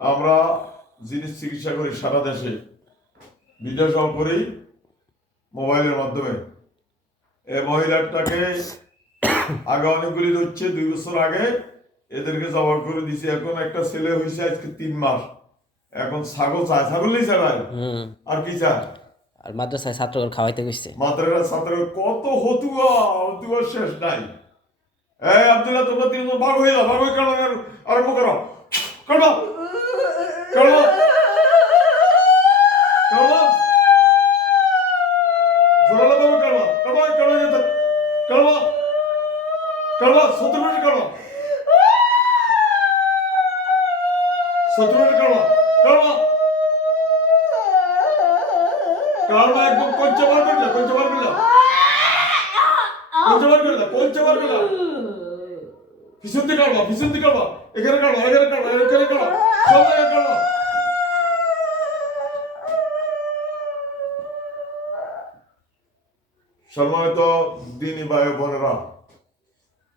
আমরা জিনিস চিকিৎসা করি সারা দেশে, বিদেশেও করি মোবাইলের মাধ্যমে। এই মহিলাটাকে আগে অনেকগুলি হচ্ছে 2 বছর আগে এদেরকে জমা করে দিছি। এখন একটা ছেলে হয়েছে আজকে 3 মাস। এখন ছাগল চায়, ছাগল নেই চায় ভাই, আর কি চায়? আর মাদ্রাসায় ছাত্রদের খাওয়াইতে গেছে। মাদ্রাসার ছাত্র কত হতুয়া হতুয়া শেষ নাই। এই আব্দুল্লাহ, তোমরা 3 জন ভাগ হয়ে যাও, ভাগ হয়ে কারণ আরম্ভ করো, করো করো করো, জোরালো ভাবে করো, করো করো যেতে করো করো, 70 মিনিট করো, 70 মিনিট করো করো করো, একদম কঞ্চা বার করে দাও, কঞ্চা বার করে দাও, কঞ্চা বার করে দাও, কঞ্চা বার করে দাও, পিছন দিকে করো, পিছন দিকে করো, এখানে করো, এখানে করো, এখানে করো, সব জায়গায় করো। সম্মানিত দিনী ভাই বোনেরা,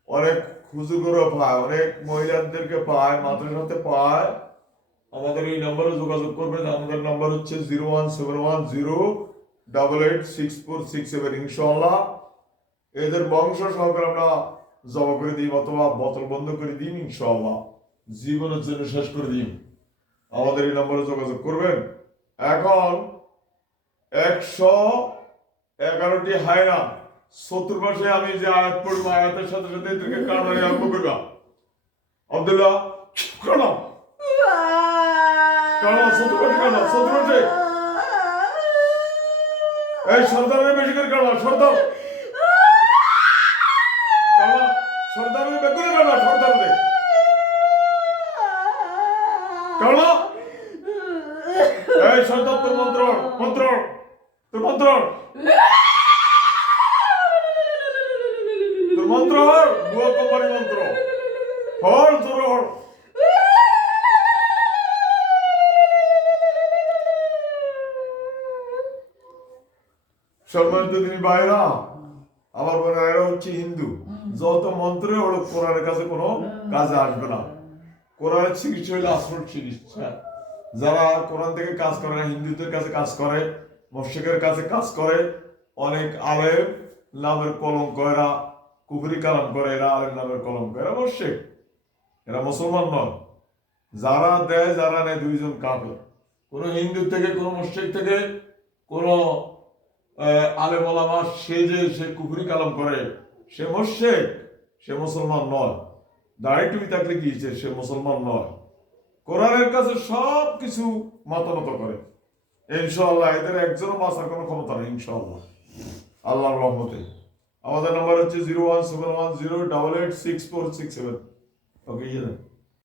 অনেক হুজুরও পায়, অনেক মহিলাদেরকে পায়, মাদ্রাসাতে পায়। আমাদের এই নম্বরে যোগাযোগ করবেন। আমাদের নম্বর হচ্ছে 01710886467। ইনশাআল্লাহ এদের বংশ সহকারে আমরা জমা করে দিই অথবা বোতল বন্ধ করে দিই। ইনশাআল্লাহ জীবনের জন্য শেষ করে দিই। আমাদের এই নম্বরে যোগাযোগ করবেন। এখন 111টি হায়না চতুর্পাশে আমি যে আয়াত পড়বো, আয়াতের সাথে সাথে এদেরকে কারণে আরম্ভ করবা। আব্দুল্লাহ কারণ চতুর্পাশে কারণ চতুর্পাশে এই সর্দারের বেশি করে কারণ সর্দার কারণ সর্দারের বেগুনে কারণ সর্দারের কারণ এই সর্দার তোর মন্ত্র মন্ত্র তোর মন্ত্র তোর মন্ত্র বুয়া কোম্পানি মন্ত্র হর তোর হর। সম্মানিত দিনী ভাইরা, আমার বোনেরা হচ্ছে হিন্দু, যত মন্ত্রে হলো কোরআনের কাছে কোনো কাজে আসবে না। কোরআনের চিকিৎসা হইলে আসল চিকিৎসা। যারা কোরআন থেকে কাজ করে না, হিন্দুদের কাছে কাজ করে, মুশরিকের কাছে কাজ করে, অনেক আলেম নামের কলঙ্ক, এরা কুফরি কালাম করে, এরা আলেম নামের কলঙ্ক, এরা মুশরিক, এরা মুসলমান নয়। যারা দেয় যারা নেয় দুইজন কাফের। কোনো হিন্দু থেকে কোনো মুশরিক থেকে কোনো আলেম ওলামা সে যে সে কুফরি কালাম করে, সে মুশরিক, সে মুসলমান নয়। দাড়ি টুপি থাকলে কি হয়েছে, সে মুসলমান নয়। কোরআনের কাছে সব কিছু মাথা নত করে। ইনশাআল্লাহ এদের একজনও বাঁচার কোনো ক্ষমতা নেই ইনশাআল্লাহ, আল্লাহর রহমতে। আমাদের নাম্বার হচ্ছে 01710886467। ওকে।